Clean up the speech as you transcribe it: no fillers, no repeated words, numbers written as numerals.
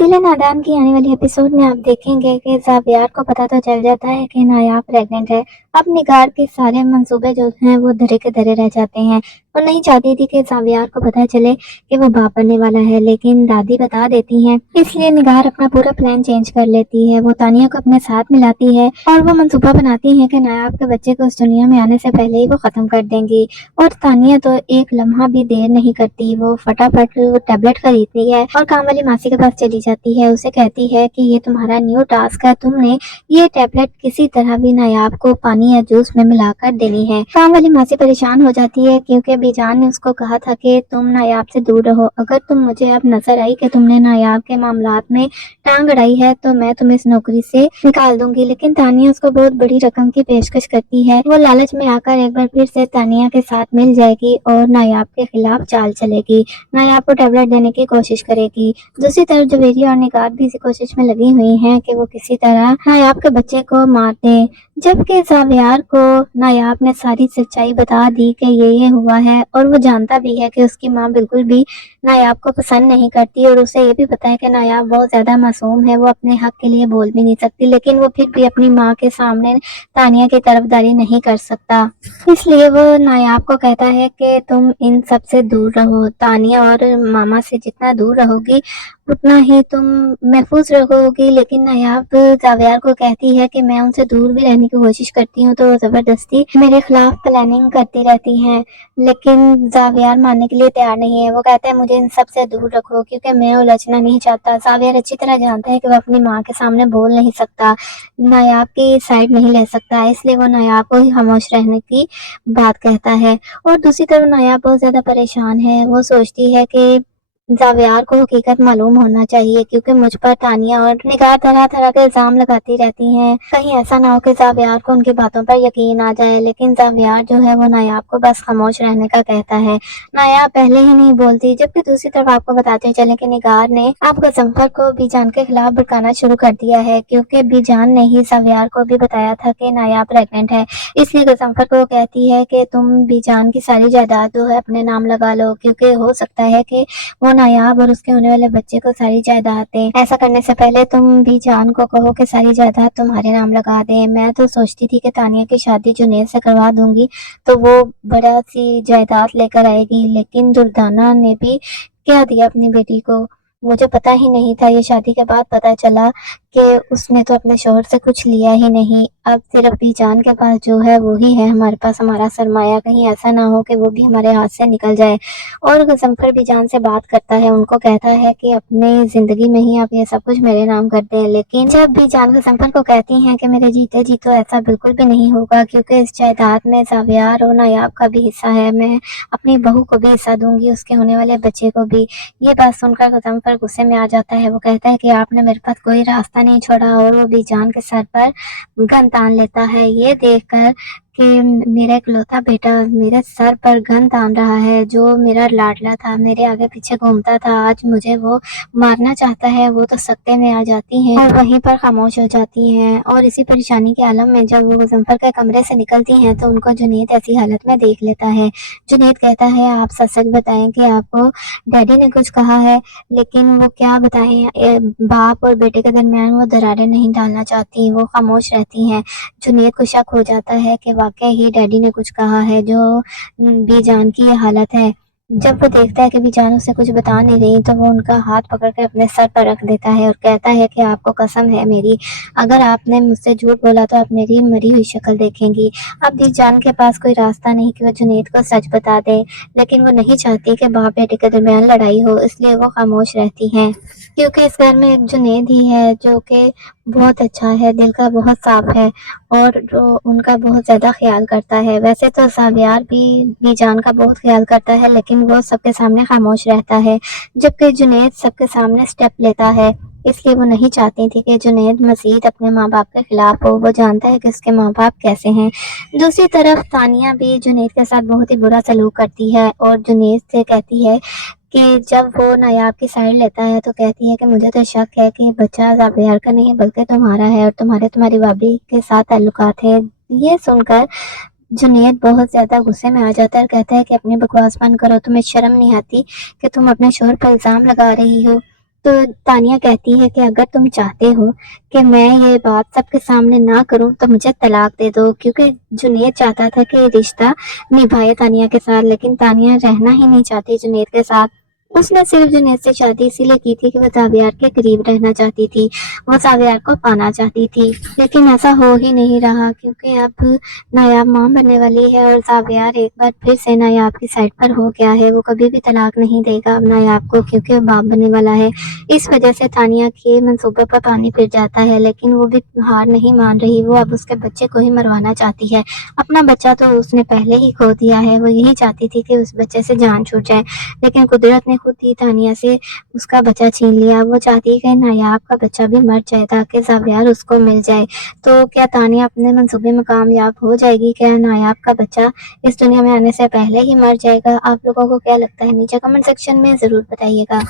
दिल नादान की आने वाली एपिसोड में आप देखेंगे कि ज़ावियार को पता तो चल जाता है कि नायाब प्रेग्नेंट है। अब निगार के सारे मंसूबे जो हैं वो धरे के धरे रह जाते हैं। वो नहीं चाहती थी कि ज़ावियार को पता चले कि वो बाप बनने वाला है, लेकिन दादी बता देती हैं। इसलिए निगार अपना पूरा प्लान चेंज कर लेती है। वो तानिया को अपने साथ मिलाती है और वो मंसूबा बनाती है कि नायाब के बच्चे को इस दुनिया में आने से पहले ही वो खत्म कर देंगी। और तानिया तो एक लम्हा भी देर नहीं करती, वो फटाफट टैबलेट खरीदती है और काम वाली मासी के पास चली जाती है। उसे कहती है कि ये तुम्हारा न्यू टास्क है, तुमने ये टैबलेट किसी तरह भी नायाब को पानी या जूस में मिलाकर देनी है। काम वाली मासी परेशान हो जाती है क्योंकि बीजान ने उसको कहा था कि तुम नायाब से दूर रहो। अगर तुम मुझे अब नजर आई कि तुमने नायाब के मामलात में टांग अड़ाई है तो मैं तुम्हें इस नौकरी से निकाल दूंगी। लेकिन तानिया उसको बहुत बड़ी रकम की पेशकश करती है। वो लालच में आकर एक बार फिर से तानिया के साथ मिल जाएगी और नायाब के खिलाफ चाल चलेगी, नायाब को टैबलेट देने की कोशिश करेगी। दूसरी तरफ जवेरी और निगार भी इसी कोशिश में लगी हुई हैं कि वो किसी तरह नायाब के बच्चे को मार दें। जबकि ज़ावियार को नायाब ने सारी सच्चाई बता दी कि ये हुआ है और वो जानता भी है कि उसकी माँ बिल्कुल भी नायाब को पसंद नहीं करती और उसे ये भी पता है कि नायाब बहुत ज्यादा मासूम है, वो अपने हक के लिए बोल भी नहीं सकती, लेकिन वो फिर भी अपनी माँ के सामने तानिया की तरफदारी नहीं कर सकता। इसलिए वो नायाब को कहता है कि तुम इन सब से दूर रहो, तानिया और मामा से जितना दूर रहोगी उतना ही तुम महफूज रहोगी। लेकिन नायाब ज़ावियार को कहती है कि मैं उनसे दूर भी रहने की कोशिश करती हूँ तो वो जबरदस्ती मेरे खिलाफ प्लानिंग करती रहती हैं। लेकिन ज़ावियार मानने के लिए तैयार नहीं है। वो कहता है मुझे इन सब से दूर रखो क्योंकि मैं उलझना नहीं चाहता। ज़ावियार अच्छी तरह जानता है कि वो अपनी माँ के सामने बोल नहीं सकता, नायाब की साइड नहीं ले सकता, इसलिए वो नायाब को ही खामोश रहने की बात कहता है। और दूसरी तरफ नायाब बहुत ज्यादा परेशान है। वो सोचती है कि ज़ावियार को हकीकत मालूम होना चाहिए क्योंकि मुझ पर तानिया और निगार तरह तरह के इल्जाम लगाती रहती हैं। कहीं ऐसा ना हो कि ज़ावियार को उनकी बातों पर यकीन आ जाए। लेकिन ज़ावियार जो है वो नायाब को बस खामोश रहने का कहता है। नायाब पहले ही नहीं बोलती। जबकि दूसरी तरफ आपको बताते चले कि निगार ने अब गजम्फर को बीजान के खिलाफ भड़काना शुरू कर दिया है क्योंकि बीजान ने ही ज़ावियार को भी बताया था कि नायाब प्रेग्नेंट है। इसलिए गजम्फर को कहती है कि तुम बीजान की सारी जायदाद जो है अपने नाम लगा लो क्योंकि हो सकता है कि वो नायाब और उसके होने वाले बच्चे को सारी जायदाद दे। ऐसा करने से पहले तुम भी जान को कहो कि सारी जायदाद तुम्हारे नाम लगा दे। मैं तो सोचती थी कि तानिया की शादी जुनैद से करवा दूंगी तो वो बड़ा सी जायदाद लेकर आएगी, लेकिन दुर्दाना ने भी क्या दिया अपनी बेटी को। मुझे पता ही नहीं था, ये शादी के बाद पता चला कि उसने तो अपने शोहर से कुछ लिया ही नहीं। अब सिर्फ बीजान के पास जो है वो ही है हमारे पास हमारा सरमाया। कहीं ऐसा ना हो कि वो भी हमारे हाथ से निकल जाए। और गजम्फर बीजान से बात करता है, उनको कहता है कि अपनी जिंदगी में ही आप ये सब कुछ मेरे नाम कर दें। लेकिन जब बीजान गजम्फर को कहती हैं कि मेरे जीते जी तो ऐसा बिल्कुल भी नहीं होगा क्योंकि इस जायदाद में ज़ावियार और नायाब का भी हिस्सा है, मैं अपनी बहू को भी हिस्सा दूंगी, उसके होने वाले बच्चे को भी। ये बात सुनकर गजम्फर गुस्से में आ जाता है। वो कहता है कि आपने मेरे पास कोई रास्ता नहीं छोड़ा और वो बीजान के सर पर गन तान लेता है। ये देखकर कि मेरा इकलौता बेटा मेरे सर पर गन तान रहा है, जो मेरा लाडला था, मेरे आगे पीछे घूमता था, आज मुझे वो मारना चाहता है। वो तो सख्ते में आ जाती हैं और वहीं पर खामोश हो जाती हैं। और इसी परेशानी के आलम में जब वो गजम्फर के कमरे से निकलती हैं तो उनको जुनैद ऐसी हालत में देख लेता है। जुनैद कहता है आप सच सच बताएं कि आपको डैडी ने कुछ कहा है। लेकिन वो क्या बताएं, बाप और बेटे के दरमियान वो दरारें नहीं डालना चाहती, वो खामोश रहती हैं। जुनैद को शक हो जाता है कि वाकई ही डैडी ने कुछ कहा है जो बीजान की ये हालत है। जब वो देखता है कि बीजान उसे कुछ बता नहीं रही तो वो उनका हाथ पकड़ के अपने सर पर रख देता है और कहता है कि आपको कसम है मेरी, अगर आपने मुझसे झूठ बोला तो आप मेरी मरी हुई शक्ल देखेंगी। अब बीजान के पास कोई रास्ता नहीं कि वो जुनैद को सच बता दे, लेकिन वो नहीं चाहती कि बाप बेटे के दरमियान लड़ाई हो, इसलिए वो खामोश रहती हैं। क्योंकि इस घर में एक जुनैद ही है जो कि बहुत अच्छा है, दिल का बहुत साफ है और जो उनका बहुत ज्यादा ख्याल करता है। वैसे तो ज़ावियार भी बीजान का बहुत ख्याल करता है, लेकिन वो सबके सामने खामोश रहता है, जबकि जुनैद सबके सामने स्टेप लेता है। इसलिए वो नहीं चाहती थी कि जुनैद मजीद अपने माँ बाप के खिलाफ हो। वो जानता है कि उसके माँ बाप कैसे हैं। दूसरी तरफ तानिया भी जुनैद के साथ बहुत ही बुरा सलूक करती है और जुनैद से कहती है कि जब वो नायाब की साइड लेता है तो कहती है कि मुझे तो शक है कि बच्चा ज़ावियार का नहीं बल्कि तुम्हारा है और तुम्हारी भाभी के साथ ताल्लुकात है। ये सुनकर जुनैद बहुत ज्यादा गुस्से में आ जाता है और कहता है कि अपनी बकवास बंद करो, तुम्हें शर्म नहीं आती कि तुम अपने शोहर पर इल्जाम लगा रही हो। تو تانیہ کہتی ہے کہ اگر تم چاہتے ہو کہ میں یہ بات سب کے سامنے نہ کروں تو مجھے طلاق دے دو، کیونکہ جنید چاہتا تھا کہ رشتہ نبھائے تانیہ کے ساتھ، لیکن تانیہ رہنا ہی نہیں چاہتی جنید کے ساتھ۔ اس نے صرف جنید سے شادی اسی لیے کی تھی کہ وہ زاویار کے قریب رہنا چاہتی تھی، وہ زاویار کو پانا چاہتی تھی، لیکن ایسا ہو ہی نہیں رہا کیونکہ اب نایاب ماں بننے والی ہے اور زاویار ایک بار پھر سے نایاب کی سائڈ پر ہو گیا ہے۔ وہ کبھی بھی طلاق نہیں دے گا اب نایاب کو، کیونکہ وہ باپ بننے والا ہے۔ اس وجہ سے تانیہ کے منصوبے پر پانی پھر جاتا ہے، لیکن وہ بھی ہار نہیں مان رہی، وہ اب اس کے بچے کو ہی مروانا چاہتی ہے۔ اپنا بچہ تو اس نے پہلے ہی کھو دیا ہے، وہ یہی چاہتی تھی کہ اس بچے سے جان چھوٹ جائے، لیکن قدرت نے خود ہی تانیہ سے اس کا بچہ چھین لیا۔ وہ چاہتی ہے کہ نایاب کا بچہ بھی مر جائے تاکہ زاویار اس کو مل جائے۔ تو کیا تانیہ اپنے منصوبے میں کامیاب ہو جائے گی؟ کیا نایاب کا بچہ اس دنیا میں آنے سے پہلے ہی مر جائے گا؟ آپ لوگوں کو کیا لگتا ہے؟ نیچے کمنٹ سیکشن میں ضرور بتائیے گا۔